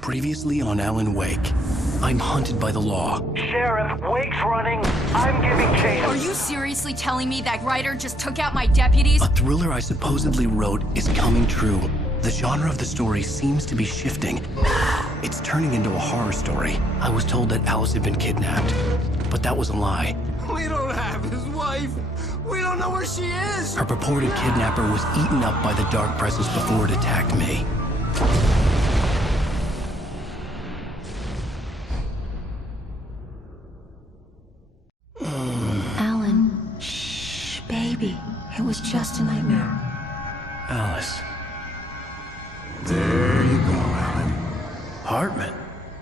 Previously on Alan Wake, I'm hunted by the law. Sheriff, Wake's running. I'm giving chase. Are you seriously telling me that writer just took out my deputies? A thriller I supposedly wrote is coming true. The genre of the story seems to be shifting. It's turning into a horror story. I was told that Alice had been kidnapped, but that was a lie. We don't have his wife. We don't know where she is. Her purported kidnapper was eaten up by the dark presence before it attacked me. Alan, shh, baby. It was just a nightmare. Alice. There you go, Alan. Hartman.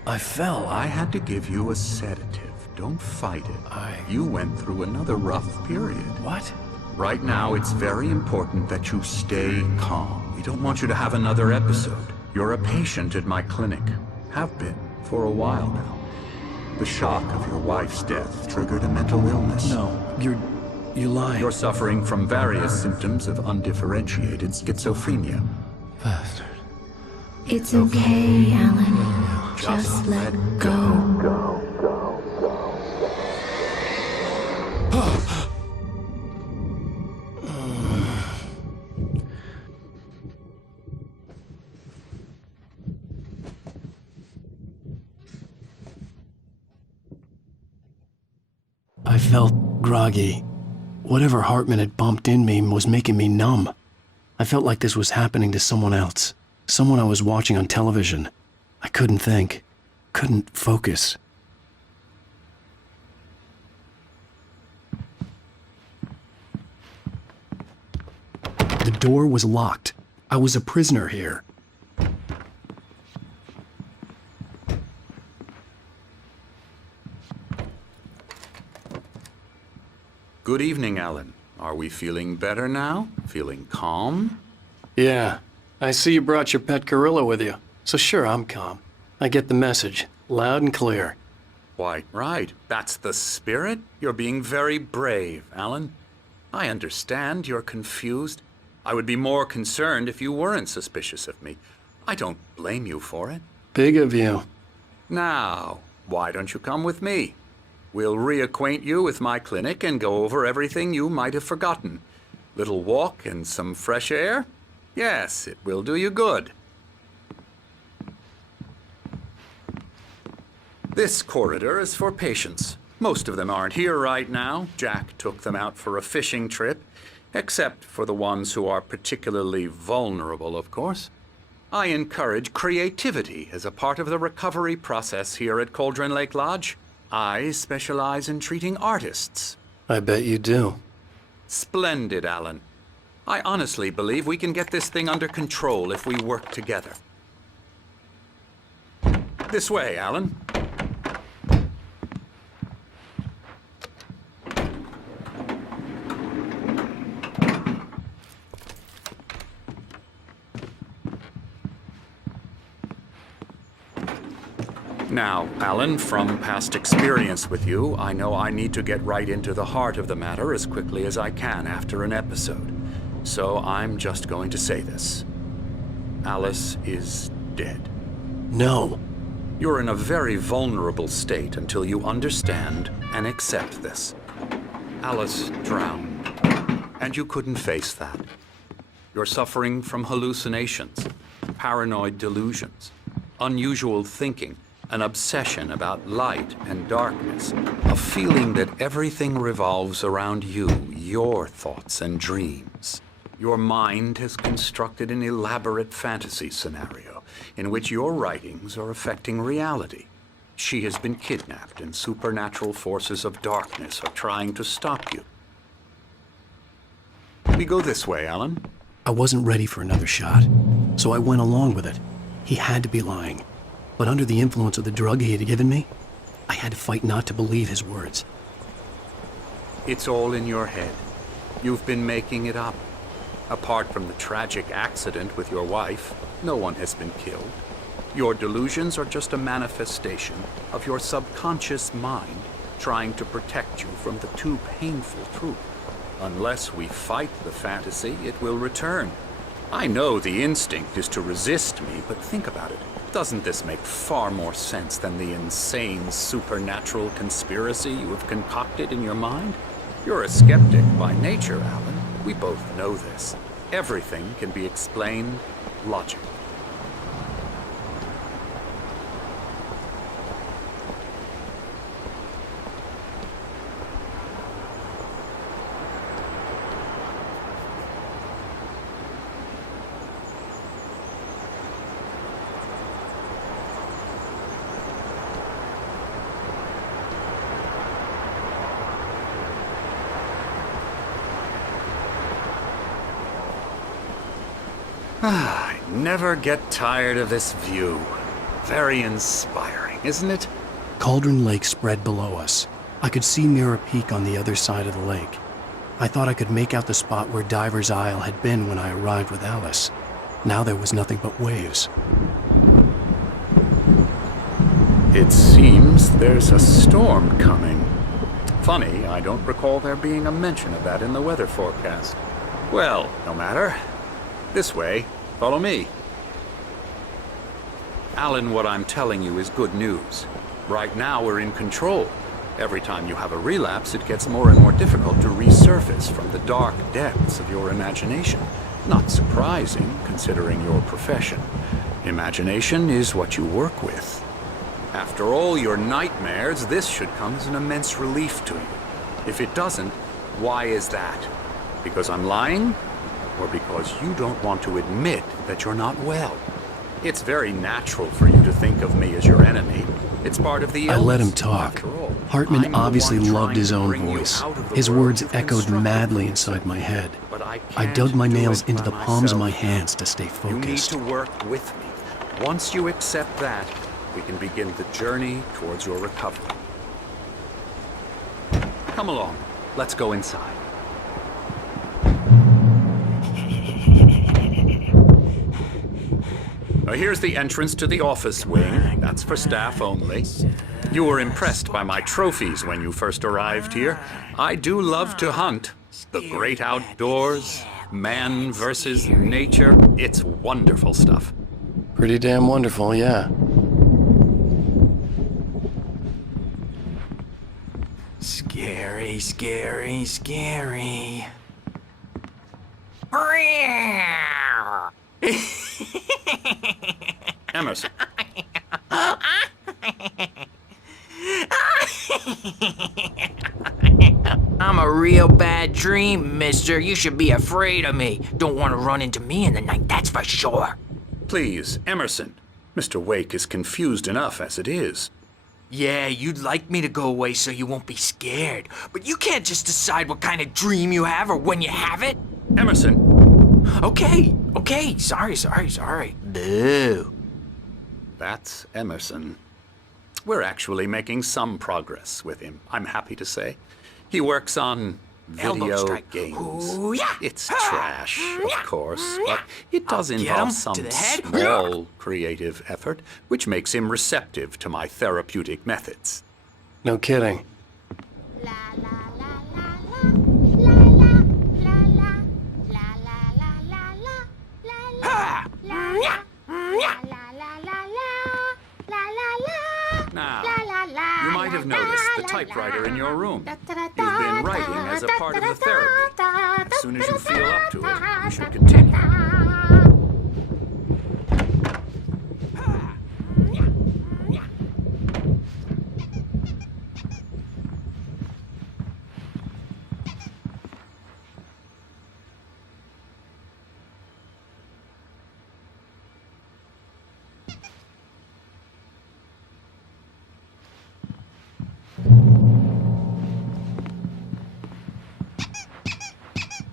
I fell. I had to give you a sedative. Don't fight it. You went through another rough period. What? Right now, it's very important that you stay calm. We don't want you to have another episode. You're a patient at my clinic. Have been for a while now. The shock of your wife's death triggered a mental illness. No, you're lying. You're suffering from various symptoms of undifferentiated schizophrenia. Bastard. It's okay, Alan. Just let go. I felt groggy. Whatever Hartman had bumped in me was making me numb. I felt like this was happening to someone else. Someone I was watching on television. I couldn't think. Couldn't focus. The door was locked. I was a prisoner here. Good evening, Alan. Are we feeling better now? Feeling calm? Yeah. I see you brought your pet gorilla with you. So sure, I'm calm. I get the message. Loud and clear. Quite right. That's the spirit. You're being very brave, Alan. I understand you're confused. I would be more concerned if you weren't suspicious of me. I don't blame you for it. Big of you. Now, why don't you come with me? We'll reacquaint you with my clinic and go over everything you might have forgotten. Little walk and some fresh air? Yes, it will do you good. This corridor is for patients. Most of them aren't here right now. Jack took them out for a fishing trip, except for the ones who are particularly vulnerable, of course. I encourage creativity as a part of the recovery process here at Cauldron Lake Lodge. I specialize in treating artists. I bet you do. Splendid, Alan. I honestly believe we can get this thing under control if we work together. This way, Alan. Now, Alan, from past experience with you, I know I need to get right into the heart of the matter as quickly as I can after an episode. So I'm just going to say this. Alice is dead. No. You're in a very vulnerable state until you understand and accept this. Alice drowned, and you couldn't face that. You're suffering from hallucinations, paranoid delusions, unusual thinking, an obsession about light and darkness, a feeling that everything revolves around you, your thoughts and dreams. Your mind has constructed an elaborate fantasy scenario in which your writings are affecting reality. She has been kidnapped and supernatural forces of darkness are trying to stop you. We go this way, Alan. I wasn't ready for another shot, so I went along with it. He had to be lying. But under the influence of the drug he had given me, I had to fight not to believe his words. It's all in your head. You've been making it up. Apart from the tragic accident with your wife, no one has been killed. Your delusions are just a manifestation of your subconscious mind trying to protect you from the too painful truth. Unless we fight the fantasy, it will return. I know the instinct is to resist me, but think about it. Doesn't this make far more sense than the insane supernatural conspiracy you have concocted in your mind? You're a skeptic by nature, Alan. We both know this. Everything can be explained logically. I never get tired of this view. Very inspiring, isn't it? Cauldron Lake spread below us. I could see Mirror Peak on the other side of the lake. I thought I could make out the spot where Diver's Isle had been when I arrived with Alice. Now there was nothing but waves. It seems there's a storm coming. Funny, I don't recall there being a mention of that in the weather forecast. Well, no matter. This way. Follow me. Alan, what I'm telling you is good news. Right now, we're in control. Every time you have a relapse, it gets more and more difficult to resurface from the dark depths of your imagination. Not surprising, considering your profession. Imagination is what you work with. After all your nightmares, this should come as an immense relief to you. If it doesn't, why is that? Because I'm lying? Or because you don't want to admit that you're not well? It's very natural for you to think of me as your enemy. It's part of the illness. I let him talk. Hartman obviously loved his own voice. His words echoed madly inside my head. I dug my nails into the palms of my hands to stay focused. You need to work with me. Once you accept that, we can begin the journey towards your recovery. Come along. Let's go inside. Here's the entrance to the office wing. That's for staff only. You were impressed by my trophies when you first arrived here. I do love to hunt. The great outdoors, man versus nature. It's wonderful stuff. Pretty damn wonderful, yeah. Scary, scary, scary. Emerson. I'm a real bad dream, mister. You should be afraid of me. Don't want to run into me in the night, that's for sure. Please, Emerson. Mr. Wake is confused enough as it is. Yeah, you'd like me to go away so you won't be scared. But you can't just decide what kind of dream you have or when you have it. Emerson! Okay, sorry. Boo. That's Emerson. We're actually making some progress with him, I'm happy to say. He works on Elbow video strike. games. Ooh, yeah. It's trash, of course, but it does I'll get involve him some to the head. small creative effort, which makes him receptive to my therapeutic methods. No kidding. Now, you might have noticed the typewriter in your room. You've been writing as a part of the therapy. As soon as you feel up to it, you should continue.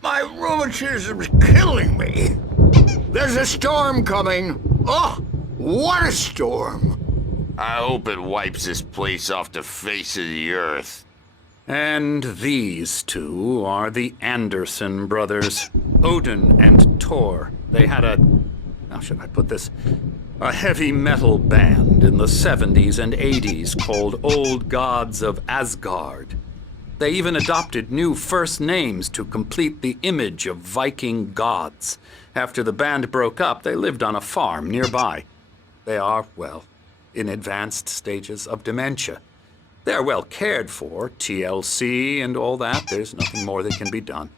My rheumatism's killing me. There's a storm coming. Oh, what a storm. I hope it wipes this place off the face of the earth. And these two are the Anderson brothers, Odin and Tor. They had how should I put this? A heavy metal band in the 70s and 80s called Old Gods of Asgard. They even adopted new first names to complete the image of Viking gods. After the band broke up, they lived on a farm nearby. They are, well, in advanced stages of dementia. They're well cared for, TLC and all that. There's nothing more that can be done.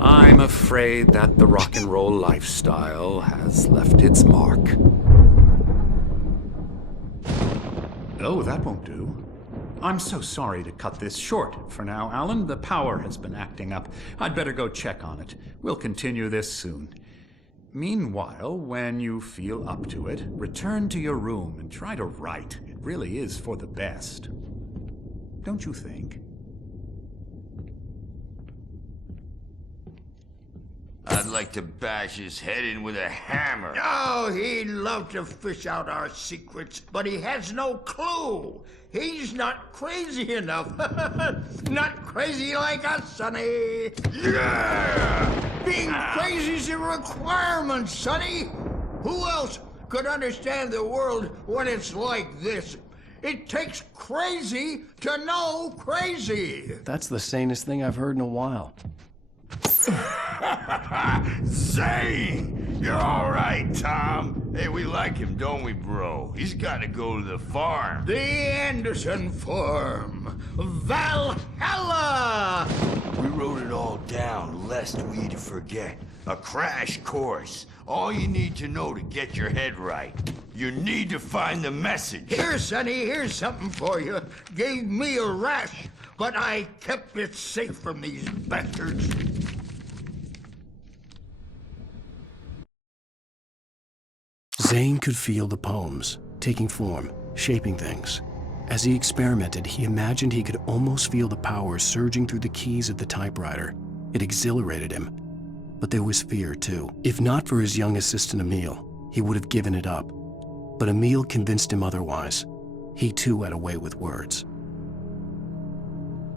I'm afraid that the rock and roll lifestyle has left its mark. Oh, that won't do. I'm so sorry to cut this short for now, Alan. The power has been acting up. I'd better go check on it. We'll continue this soon. Meanwhile, when you feel up to it, return to your room and try to write. It really is for the best. Don't you think? I'd like to bash his head in with a hammer. Oh, he'd love to fish out our secrets, but he has no clue. He's not crazy enough. Not crazy like us, Sonny. Yeah! Being crazy's a requirement, Sonny. Who else could understand the world when it's like this? It takes crazy to know crazy. That's the sanest thing I've heard in a while. Zane! You're all right, Tom. Hey, we like him, don't we, bro? He's got to go to the farm. The Anderson Farm. Valhalla! We wrote it all down, lest we forget. A crash course. All you need to know to get your head right. You need to find the message. Here, Sonny, here's something for you. Gave me a rash, but I kept it safe from these bastards. Zane could feel the poems, taking form, shaping things. As he experimented, he imagined he could almost feel the power surging through the keys of the typewriter. It exhilarated him. But there was fear, too. If not for his young assistant Emil, he would have given it up. But Emil convinced him otherwise. He too had a way with words.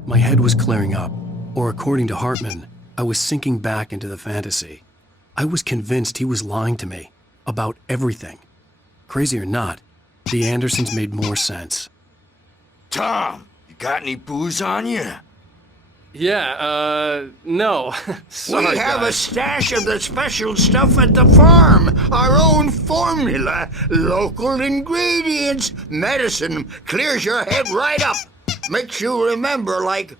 My head was clearing up, or according to Hartman, I was sinking back into the fantasy. I was convinced he was lying to me. About everything. Crazy or not, the Andersons made more sense. Tom, you got any booze on you? Yeah, no. Sorry, we have guys. a stash of the special stuff at the farm. Our own formula. Local ingredients. Medicine clears your head right up. Makes you remember like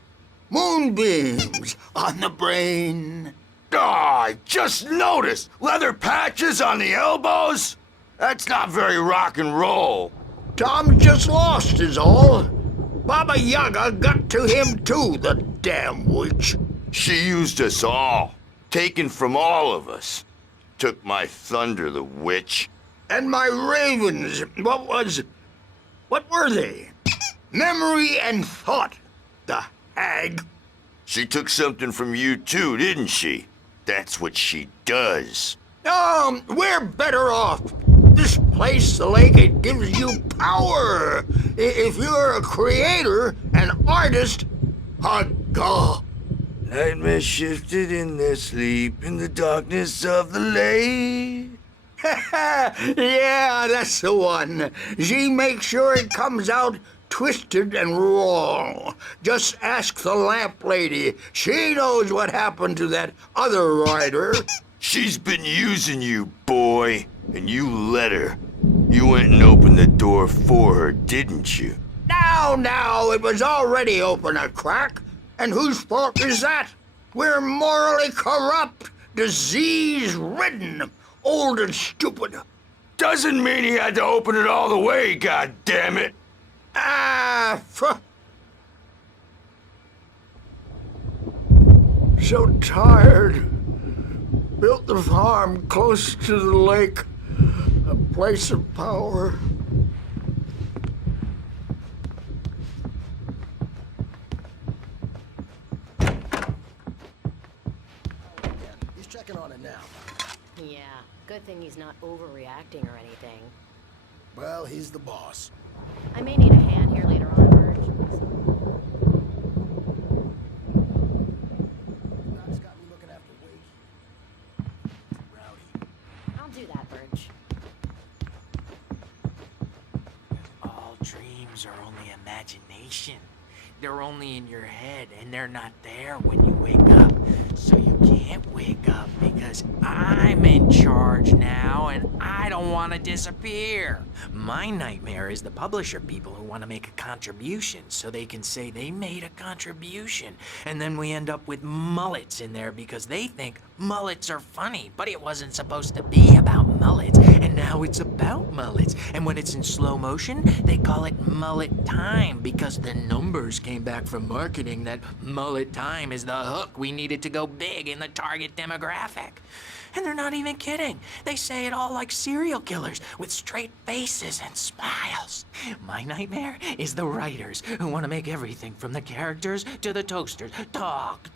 moonbeams on the brain. Oh, I just noticed! Leather patches on the elbows? That's not very rock and roll. Tom just lost is all. Baba Yaga got to him too, the damn witch. She used us all. Taken from all of us. Took my thunder, the witch. And my ravens, what were they? Memory and thought, the hag. She took something from you too, didn't she? That's what she does. We're better off. This place, the lake, it gives you power. If you're a creator, an artist, God. Nightmares shifted in their sleep in the darkness of the lake. Yeah, that's the one. She makes sure it comes out twisted and wrong. Just ask the lamp lady. She knows what happened to that other rider. She's been using you, boy, and you let her. You went and opened the door for her, didn't you? Now, it was already open a crack. And whose fault is that? We're morally corrupt, disease-ridden, old and stupid. Doesn't mean he had to open it all the way, goddammit. So tired. Built the farm close to the lake, a place of power. He's checking on it now. Yeah, good thing he's not overreacting or anything. Well, he's the boss. I may need a hand here later on, Burge. That's got me looking after Wake. Rowdy. I'll do that, Burge. All dreams are only imagination. They're only in your head, and they're not there when you wake up. So you can't wake up because I'm in charge now, and I don't want to disappear. My nightmare is the publisher people who want to make a contribution so they can say they made a contribution. And then we end up with mullets in there because they think mullets are funny, but it wasn't supposed to be about mullets. And now it's about mullets. And when it's in slow motion, they call it mullet time because the numbers came back from marketing that mullet time is the hook we needed to go big in the target demographic. And they're not even kidding. They say it all like serial killers with straight faces and smiles. My nightmare is the writers who want to make everything from the characters to the toasters talk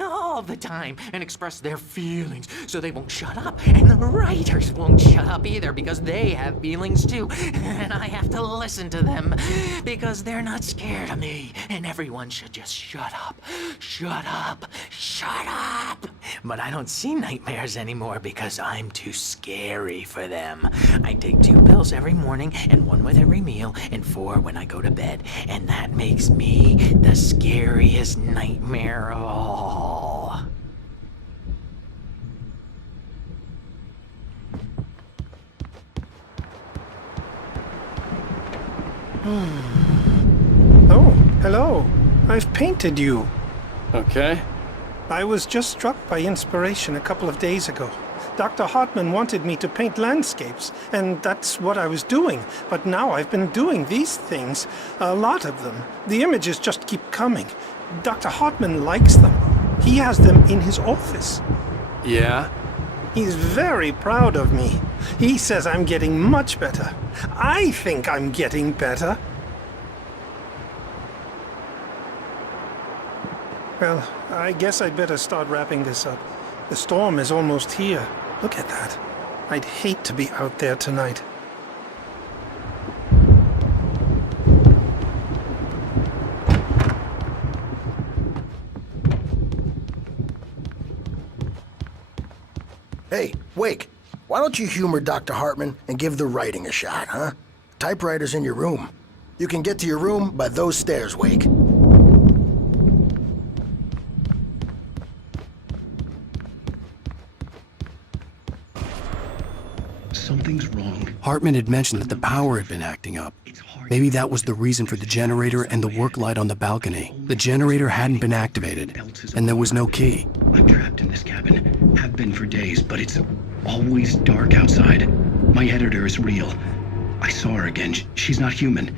all the time and express their feelings so they won't shut up. And the writers won't shut up either because they have feelings too. And I have to listen to them because they're not scared of me. And everyone should just shut up. Shut up. Shut up. But I don't see nightmares anymore because I'm too scary for them. I take 2 pills every morning and 1 with every meal and 4 when I go to bed. And that makes me the scariest nightmare of all. Oh, hello. I've painted you. Okay. I was just struck by inspiration a couple of days ago. Dr. Hartman wanted me to paint landscapes, and that's what I was doing. But now I've been doing these things, a lot of them. The images just keep coming. Dr. Hartman likes them. He has them in his office. Yeah? He's very proud of me. He says I'm getting much better. I think I'm getting better. Well, I guess I'd better start wrapping this up. The storm is almost here. Look at that. I'd hate to be out there tonight. Hey, Wake, why don't you humor Dr. Hartman and give the writing a shot, huh? Typewriter's in your room. You can get to your room by those stairs, Wake. Something's wrong. Hartman had mentioned that the power had been acting up. Maybe that was the reason for the generator and the work light on the balcony. The generator hadn't been activated, and there was no key. I'm trapped in this cabin. Have been for days, but it's always dark outside. My editor is real. I saw her again. She's not human.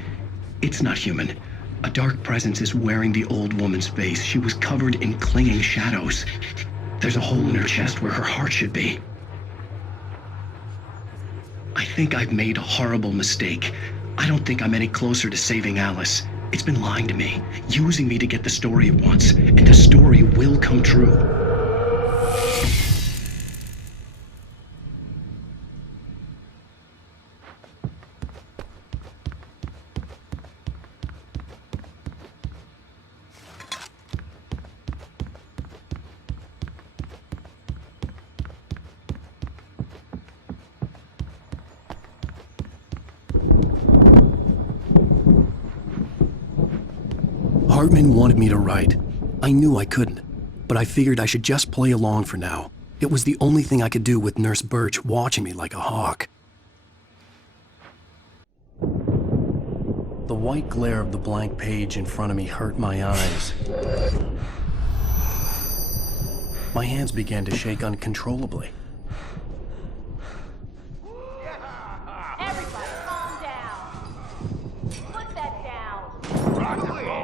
It's not human. A dark presence is wearing the old woman's face. She was covered in clinging shadows. There's a hole in her chest where her heart should be. I think I've made a horrible mistake. I don't think I'm any closer to saving Alice. It's been lying to me, using me to get the story it wants, and the story will come true. Hartman wanted me to write. I knew I couldn't, but I figured I should just play along for now. It was the only thing I could do with Nurse Birch watching me like a hawk. The white glare of the blank page in front of me hurt my eyes. My hands began to shake uncontrollably. Everybody, calm down. Put that down.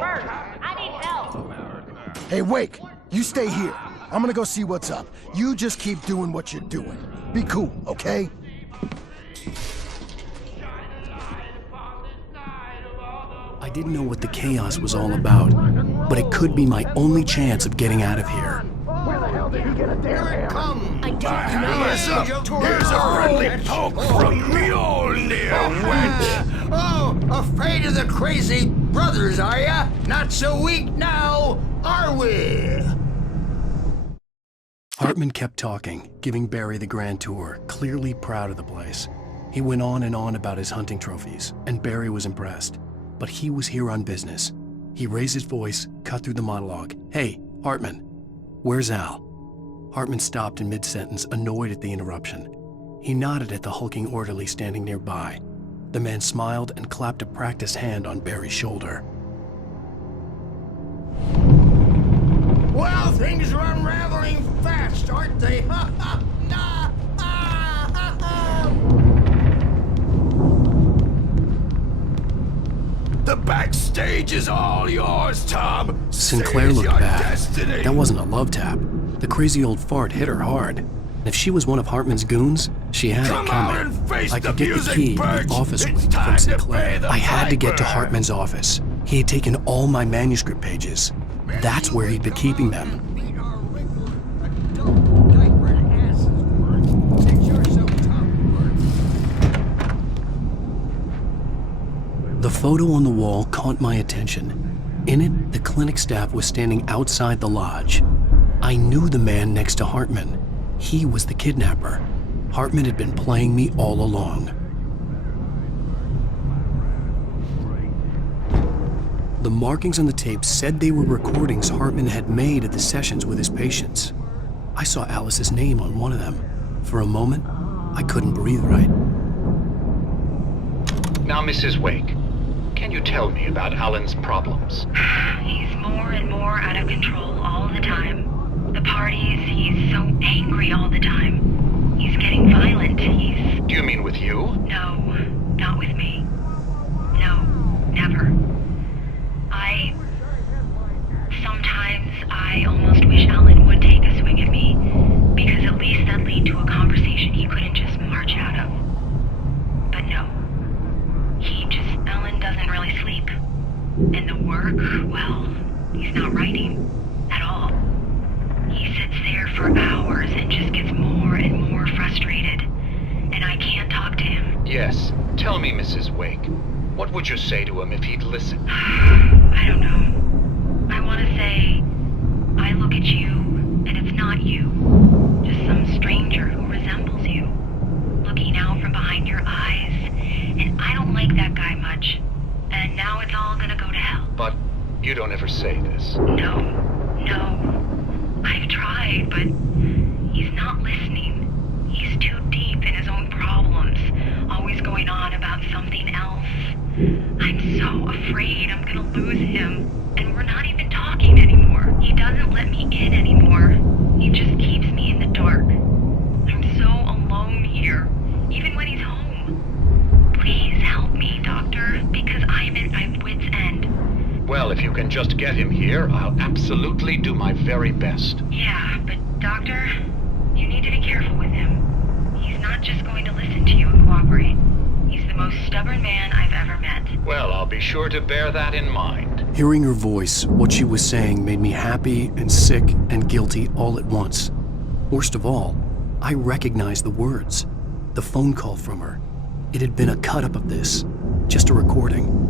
Bert, I need help. Hey, Wake, you stay here. I'm gonna go see what's up. You just keep doing what you're doing. Be cool, okay? I didn't know what the chaos was all about, but it could be my only chance of getting out of here. Where the hell did he get a damn hand? Come! I don't know. Here's a friendly poke from Mjolnir, wench! Oh, afraid of the crazy brothers, are ya? Not so weak now, are we? Hartman kept talking, giving Barry the grand tour, clearly proud of the place. He went on and on about his hunting trophies, and Barry was impressed. But he was here on business. He raised his voice, cut through the monologue. Hey, Hartman, where's Al? Hartman stopped in mid-sentence, annoyed at the interruption. He nodded at the hulking orderly standing nearby. The man smiled and clapped a practiced hand on Barry's shoulder. Well, things are unraveling fast, aren't they? Ha ha! Nah! Ah, ha, ha. The backstage is all yours, Tom. Sinclair Seize looked your bad. destiny. That wasn't a love tap. The crazy old fart hit her hard. And if she was one of Hartman's goons, she had Come it out coming. and face I could the get the music, key to Birch. the office It's from time to Sinclair. pay the I had to get to piper. Hartman's office. He had taken all my manuscript pages. That's where he'd been keeping them. The photo on the wall caught my attention. In it, the clinic staff was standing outside the lodge. I knew the man next to Hartman. He was the kidnapper. Hartman had been playing me all along. The markings on the tape said they were recordings Hartman had made at the sessions with his patients. I saw Alice's name on one of them. For a moment, I couldn't breathe right. Now, Mrs. Wake, can you tell me about Alan's problems? He's more and more out of control all the time. The parties, he's so angry all the time. He's getting violent. Do you mean with you? No, not with me. No, never. Sometimes I almost wish Alan would take a swing at me, because at least that'd lead to a conversation he couldn't just march out of. But no. Alan doesn't really sleep. And the work, well, he's not writing at all. He sits there for hours and just gets more and more frustrated. And I can't talk to him. Yes. Tell me, Mrs. Wake, what would you say to him if he'd listen? I don't know. I want to say, I look at you, and it's not you. Just some stranger who resembles you. Looking out from behind your eyes. And I don't like that guy much. And now it's all gonna go to hell. But you don't ever say this. No. I've tried, but he's not listening. He's too deep in his own problems, always going on about something else. I'm so afraid I'm gonna lose him, and we're not even talking anymore. He doesn't let me in anymore. He just keeps me in the dark. I'm so alone here, even when he's home. Please help me, Doctor, because I'm at my wit's end. Well, if you can just get him here, I'll absolutely do my very best. Yeah, but Doctor, you need to be careful with him. He's not just going to listen to you and cooperate. He's the most stubborn man I've ever met. Well, I'll be sure to bear that in mind. Hearing her voice, what she was saying made me happy and sick and guilty all at once. Worst of all, I recognized the words. The phone call from her. It had been a cut-up of this. Just a recording.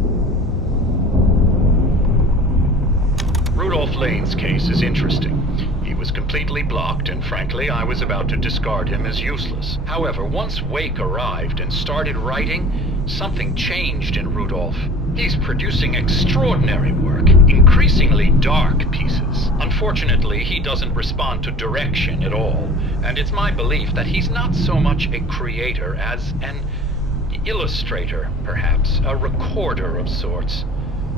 Rudolph Lane's case is interesting. He was completely blocked, and frankly, I was about to discard him as useless. However, once Wake arrived and started writing, something changed in Rudolph. He's producing extraordinary work, increasingly dark pieces. Unfortunately, he doesn't respond to direction at all, and it's my belief that he's not so much a creator as an illustrator, perhaps, a recorder of sorts.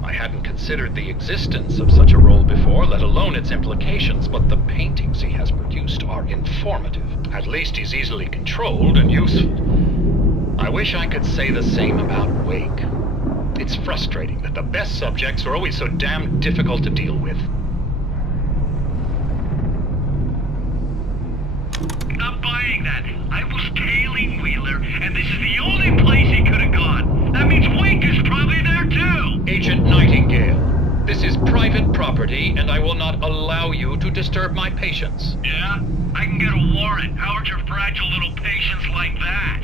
I hadn't considered the existence of such a role before, let alone its implications, but the paintings he has produced are informative. At least he's easily controlled and useful. I wish I could say the same about Wake. It's frustrating that the best subjects are always so damn difficult to deal with. Not buying that. I was tailing Wheeler, and this is the only place he could have gone. That means Wake is probably there too! Agent Nightingale, this is private property, and I will not allow you to disturb my patients. Yeah? I can get a warrant. How would your fragile little patients like that?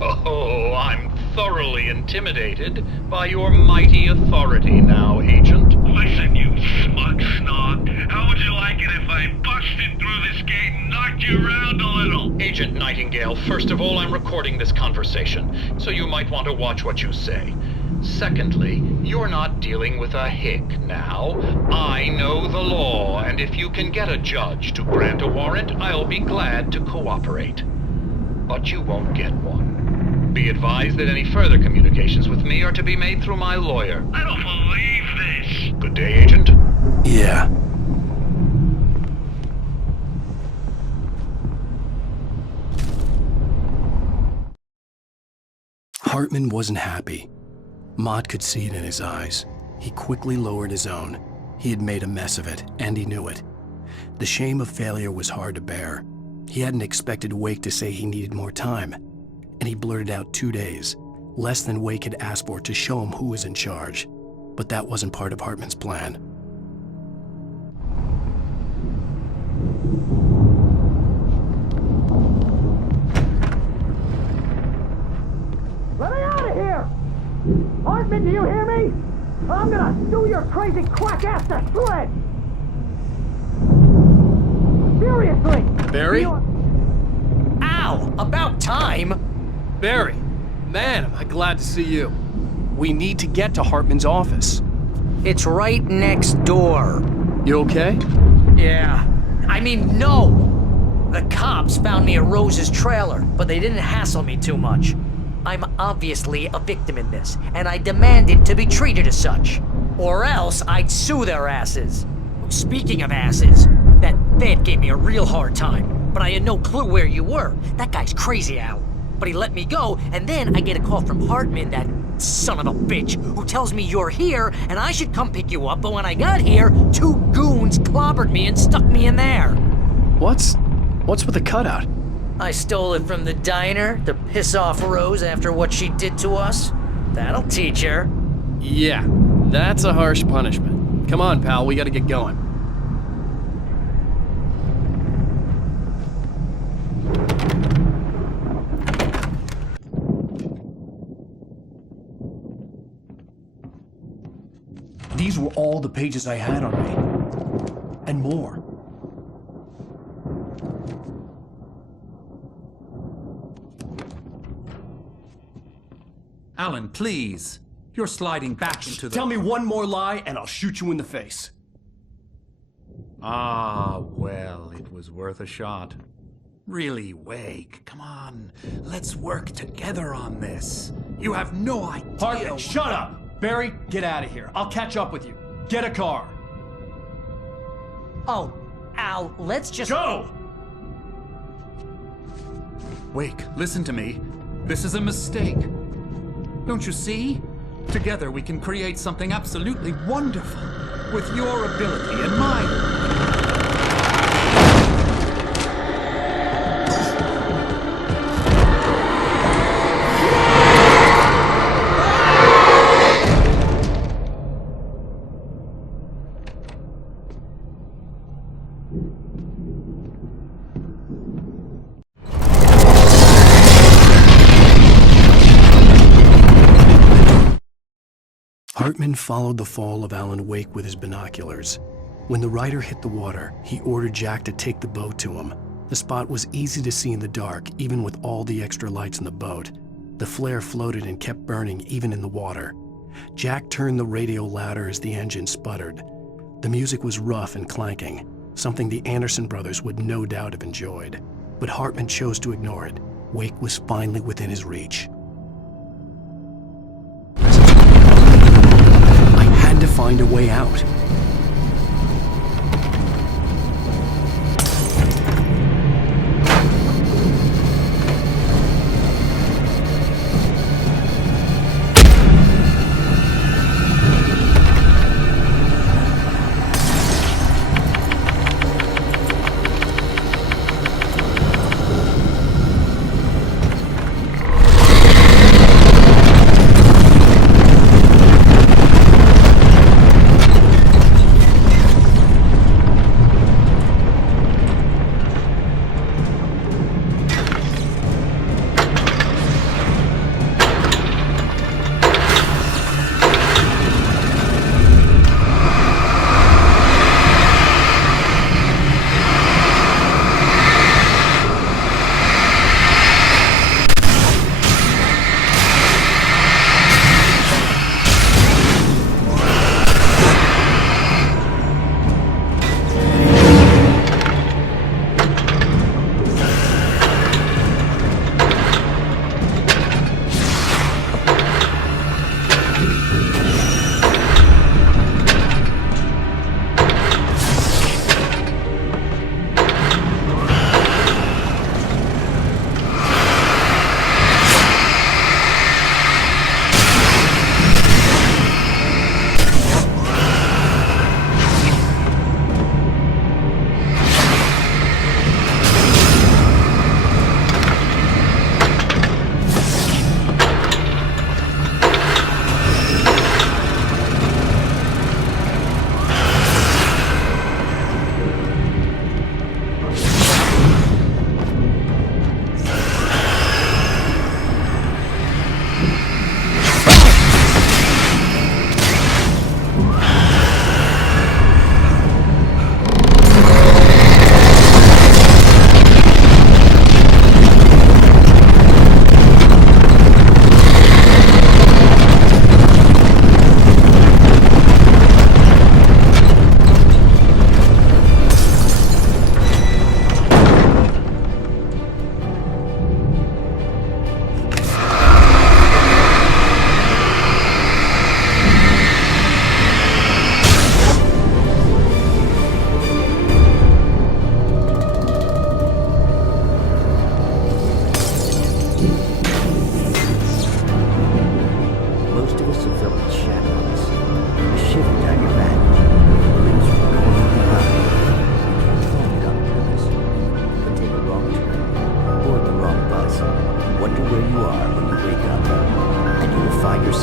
Oh, I'm thoroughly intimidated by your mighty authority now, Agent. Listen, you smug snob. How would you like it if I busted through this gate and knocked you around a little? Agent Nightingale, first of all, I'm recording this conversation, so you might want to watch what you say. Secondly, you're not dealing with a hick now. I know the law, and if you can get a judge to grant a warrant, I'll be glad to cooperate. but you won't get one. Be advised that any further communications with me are to be made through my lawyer. I don't believe this. Good day, Agent. Yeah. Hartman wasn't happy. Mott could see it in his eyes. He quickly lowered his own. He had made a mess of it, and he knew it. The shame of failure was hard to bear. He hadn't expected Wake to say he needed more time, and he blurted out 2 days, less than Wake had asked for, to show him who was in charge. But that wasn't part of Hartman's plan. Let me out of here! Hartman, do you hear me? I'm gonna sue your crazy quack ass to shreds! Seriously! Barry? Ow! About time! Barry, man, am I glad to see you. We need to get to Hartman's office. It's right next door. You okay? Yeah. I mean, no! The cops found me at Rose's trailer, but they didn't hassle me too much. I'm obviously a victim in this, and I demanded to be treated as such. Or else I'd sue their asses. Speaking of asses, that vet gave me a real hard time, but I had no clue where you were. That guy's crazy, Al. But he let me go, and then I get a call from Hartman, that son of a bitch, who tells me you're here, and I should come pick you up, but when I got here, 2 goons clobbered me and stuck me in there. What's with the cutout? I stole it from the diner to piss off Rose after what she did to us. That'll teach her. Yeah, that's a harsh punishment. Come on, pal, we gotta get going. These were all the pages I had on me. And more. Alan, please. You're sliding back into the... Tell me one more lie and I'll shoot you in the face. Ah, well, it was worth a shot. Really, Wake, come on. Let's work together on this. You have no idea... Hartman, shut up! Barry, get out of here. I'll catch up with you. Get a car. Oh, Al, let's just... Go! Wake, listen to me. This is a mistake. Don't you see? Together we can create something absolutely wonderful. With your ability and mine. Hartman followed the fall of Alan Wake with his binoculars. When the rider hit the water, he ordered Jack to take the boat to him. The spot was easy to see in the dark, even with all the extra lights in the boat. The flare floated and kept burning even in the water. Jack turned the radio louder as the engine sputtered. The music was rough and clanking, something the Anderson brothers would no doubt have enjoyed. But Hartman chose to ignore it. Wake was finally within his reach. To find a way out.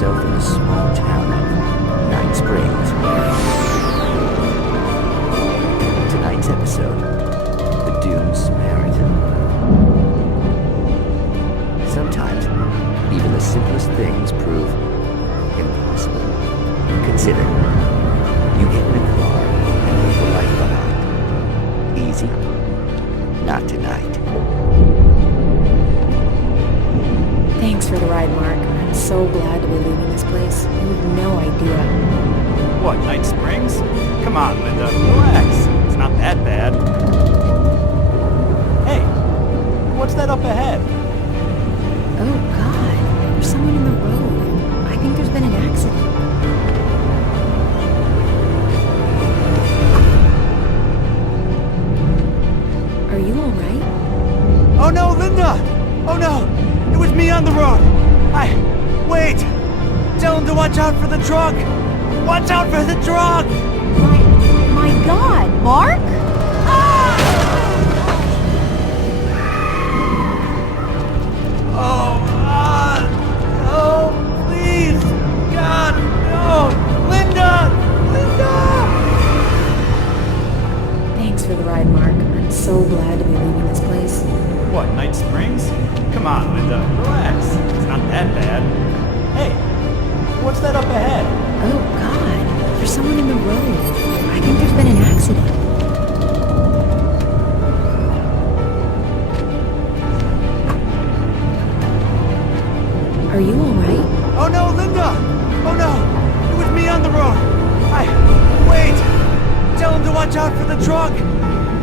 yourself in the small town of Night Springs. Tonight's episode, The Doomed Samaritan. Sometimes, even the simplest things prove impossible. Consider, you get in a car and leave a light behind. Easy? Not tonight. Thanks for the ride, Mark. I'm so glad to be leaving this place. You have no idea. What, Night Springs? Come on, Linda, relax. It's not that bad. Hey, what's that up ahead? Oh, God. There's someone in the road. I think there's been an accident. Are you alright? Oh no, Linda! Oh no! It was me on the road! Wait! Tell him to watch out for the truck! Watch out for the truck! My God, Mark? Oh, please! God, no! Linda! Linda! Thanks for the ride, Mark. I'm so glad to be leaving this place. What, Night Springs? Come on, Linda, relax. It's not that bad. Hey, what's that up ahead? Oh, God. There's someone in the road. I think there's been an accident. Are you alright? Oh no, Linda! Oh no! It was me on the road! Wait! Tell him to watch out for the truck!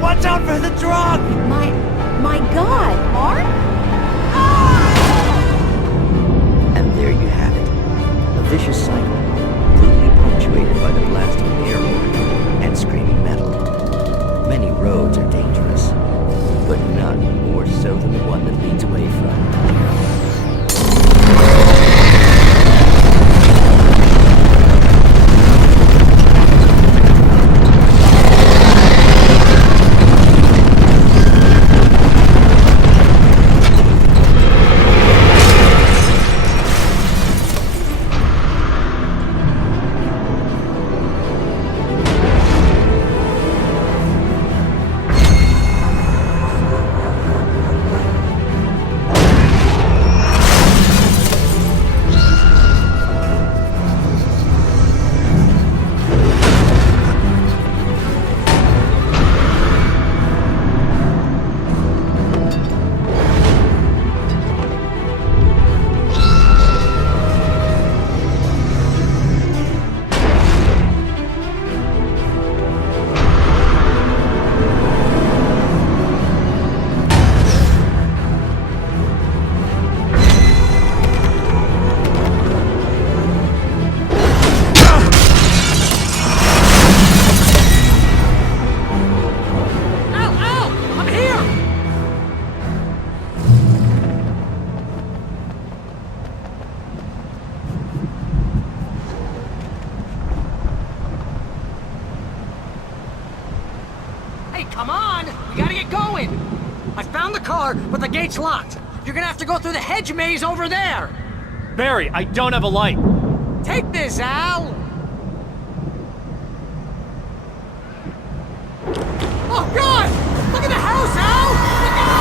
Watch out for the truck! My God, Mark? And there you have it. A vicious cycle, brutally punctuated by the blast of an air horn and screaming metal. Many roads are dangerous, but none more so than the one that leads away from. Come on! We gotta get going! I found the car, but the gate's locked. You're gonna have to go through the hedge maze over there! Barry, I don't have a light. Take this, Al! Oh, God! Look at the house, Al! Look out!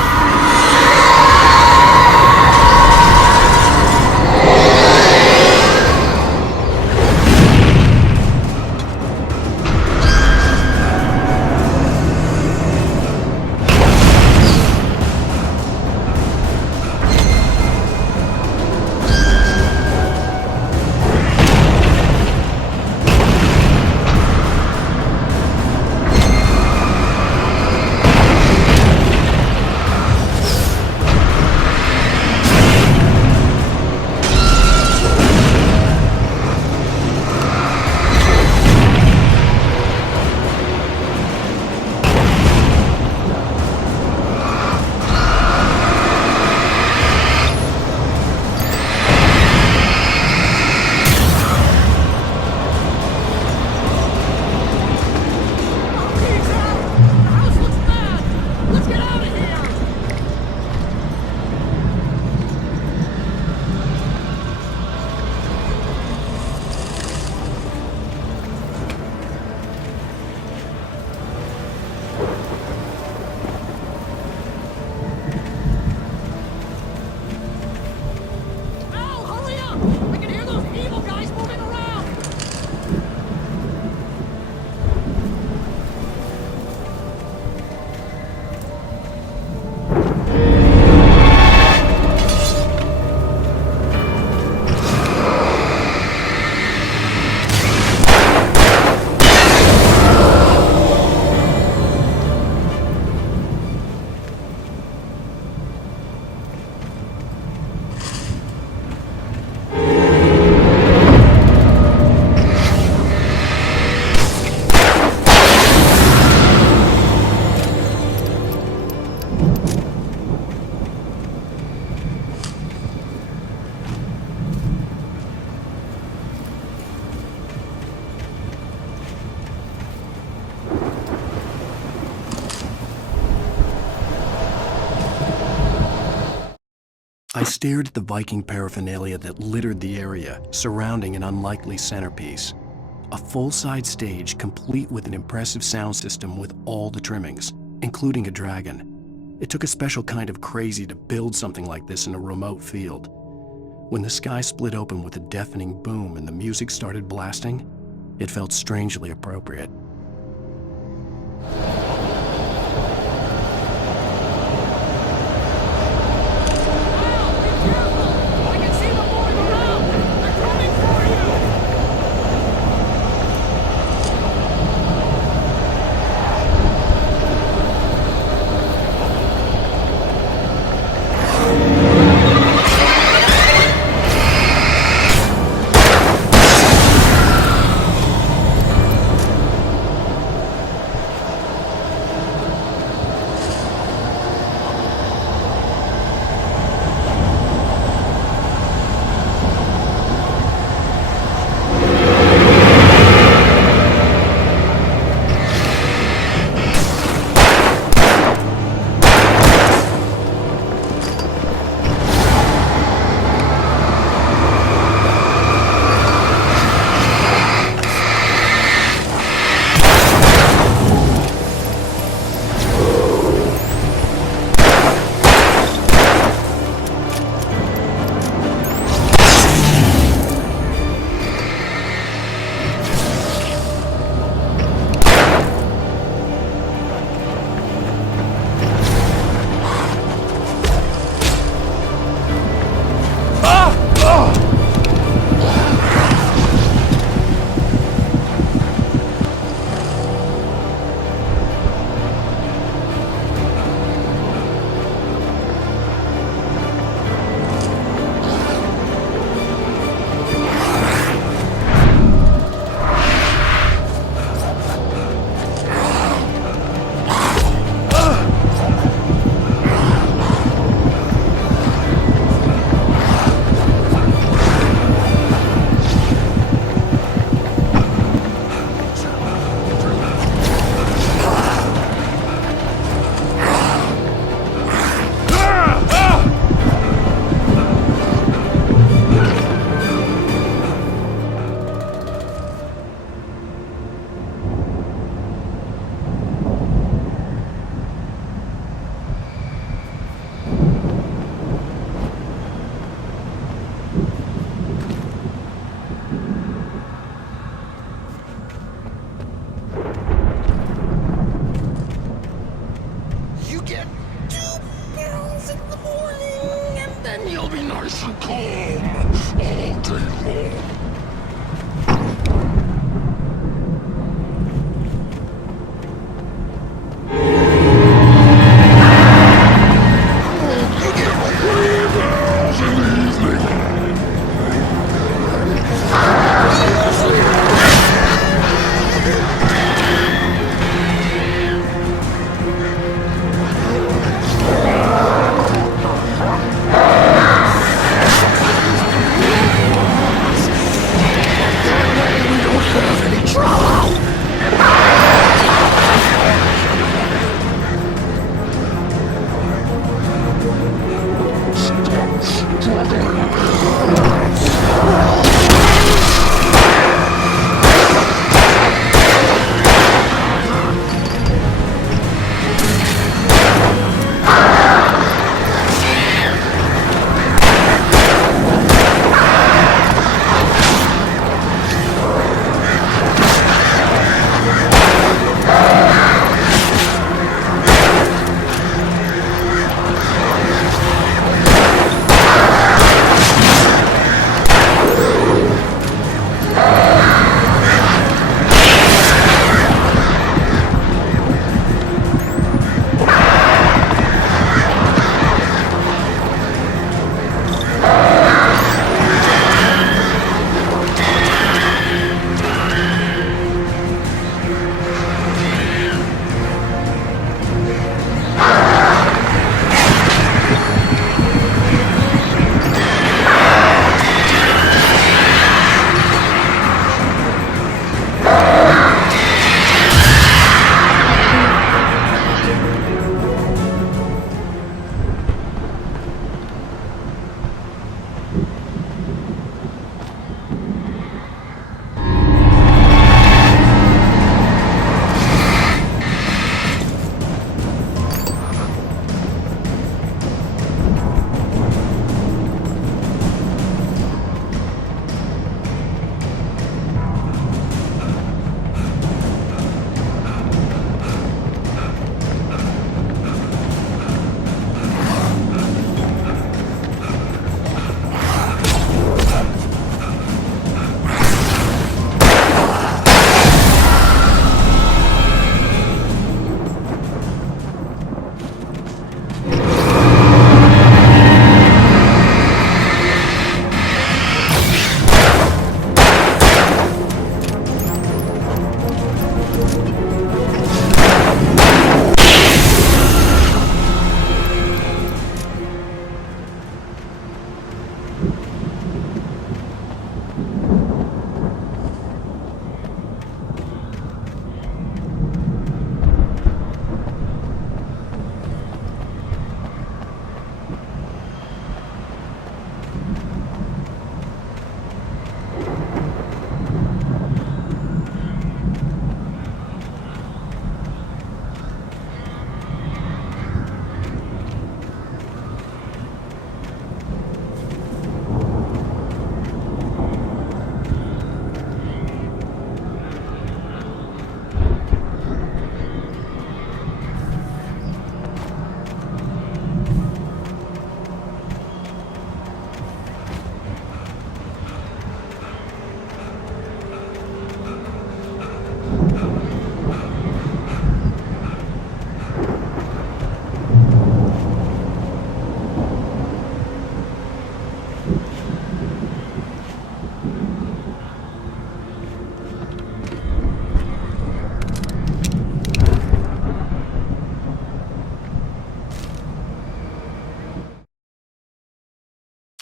I stared at the Viking paraphernalia that littered the area, surrounding an unlikely centerpiece. A full-size stage complete with an impressive sound system with all the trimmings, including a dragon. It took a special kind of crazy to build something like this in a remote field. When the sky split open with a deafening boom and the music started blasting, it felt strangely appropriate.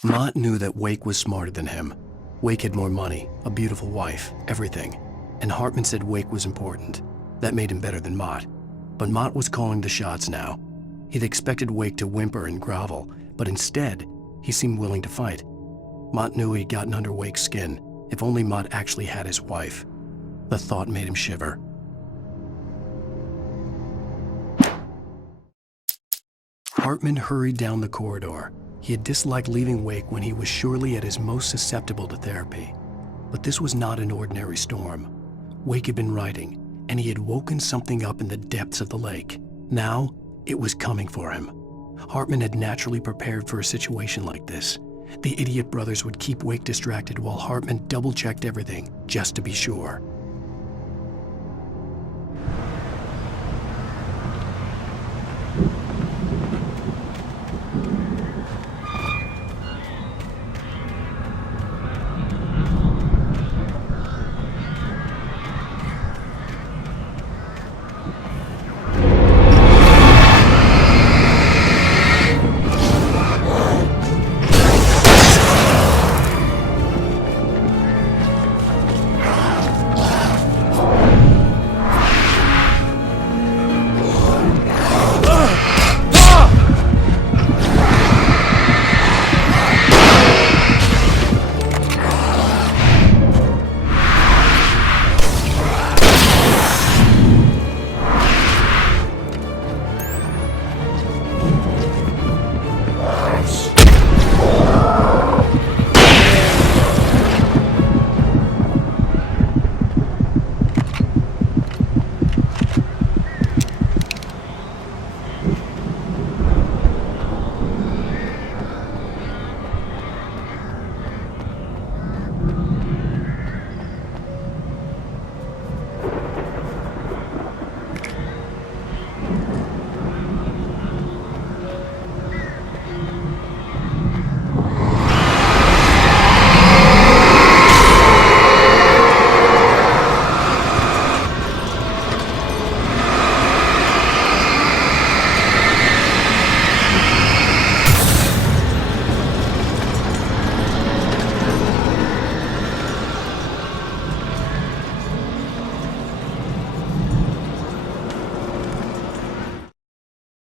Mott knew that Wake was smarter than him. Wake had more money, a beautiful wife, everything. And Hartman said Wake was important. That made him better than Mott. But Mott was calling the shots now. He'd expected Wake to whimper and grovel, but instead, he seemed willing to fight. Mott knew he'd gotten under Wake's skin. If only Mott actually had his wife. The thought made him shiver. Hartman hurried down the corridor. He had disliked leaving Wake when he was surely at his most susceptible to therapy. But this was not an ordinary storm. Wake had been writing, and he had woken something up in the depths of the lake. Now, it was coming for him. Hartman had naturally prepared for a situation like this. The idiot brothers would keep Wake distracted while Hartman double-checked everything, just to be sure.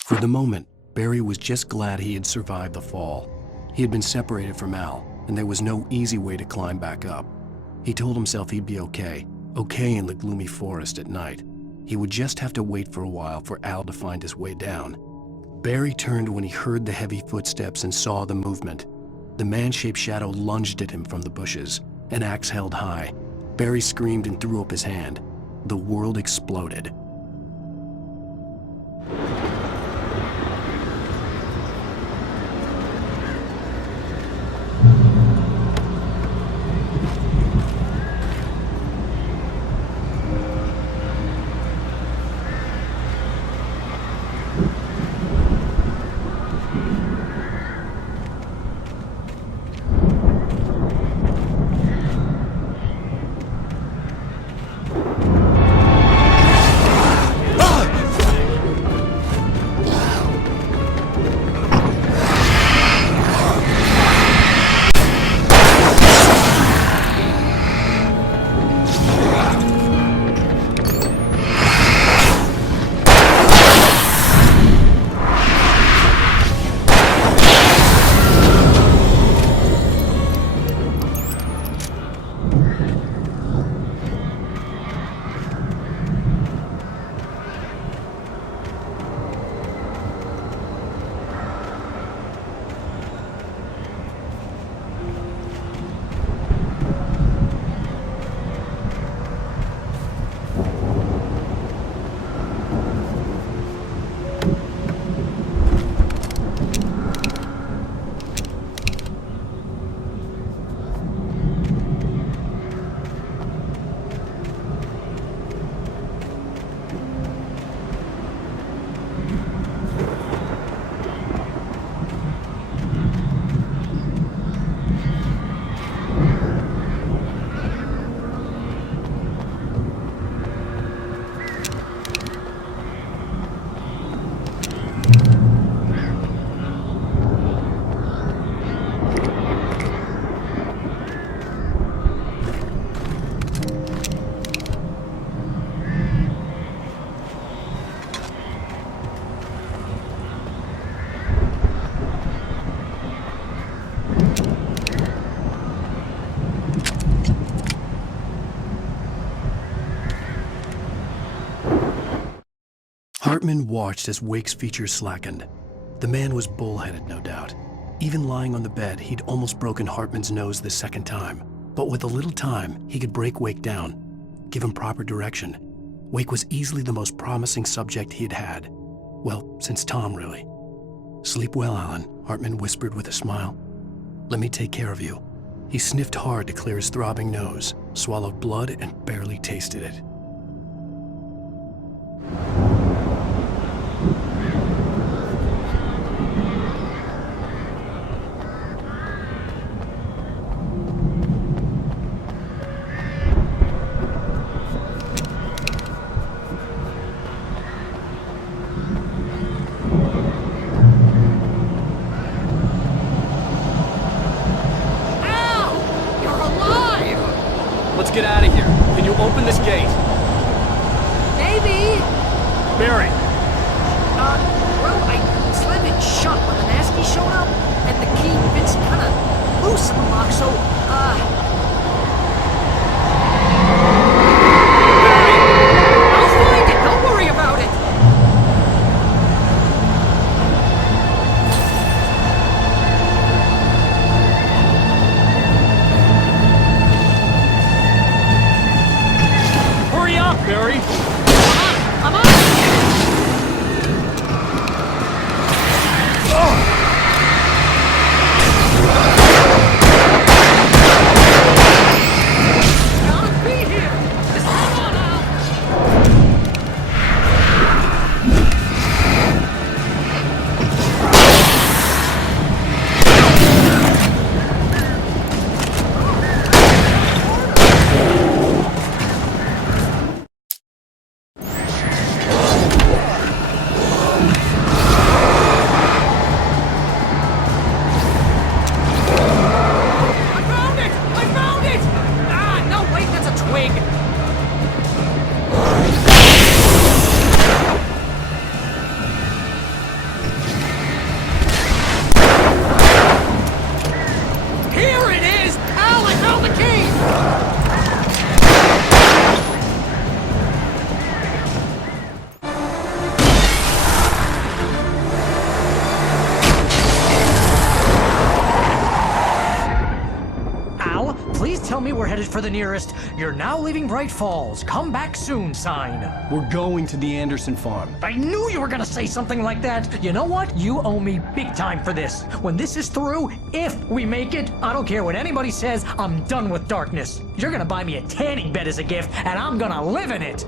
For the moment, Barry was just glad he had survived the fall. He had been separated from Al, and there was no easy way to climb back up. He told himself he'd be okay in the gloomy forest at night. He would just have to wait for a while for Al to find his way down. Barry turned when he heard the heavy footsteps and saw the movement. The man-shaped shadow lunged at him from the bushes, an axe held high. Barry screamed and threw up his hand. The world exploded. Hartman watched as Wake's features slackened. The man was bullheaded, no doubt. Even lying on the bed, he'd almost broken Hartman's nose the second time. But with a little time, he could break Wake down, give him proper direction. Wake was easily the most promising subject he'd had. Well, since Tom, really. "Sleep well, Alan," Hartman whispered with a smile. "Let me take care of you." He sniffed hard to clear his throbbing nose, swallowed blood, and barely tasted it. Let's get out of here. Can you open this gate? Maybe. Barry. Well, I slammed it shut when the nasty showed up, and the key fits kind of loose in the lock, so, I'll find it. Don't worry about it. Hurry up, Barry! I'm on! Gotta be here! Just hang on now! I found it! Ah, no, wait, that's a twig! Here it is! Al, I found the key! Al, please tell me we're headed for the nearest "You're now leaving Bright Falls. Come back soon" sign. We're going to the Anderson farm. I knew you were gonna say something like that. You know what? You owe me big time for this. When this is through, if we make it, I don't care what anybody says, I'm done with darkness. You're gonna buy me a tanning bed as a gift, and I'm gonna live in it.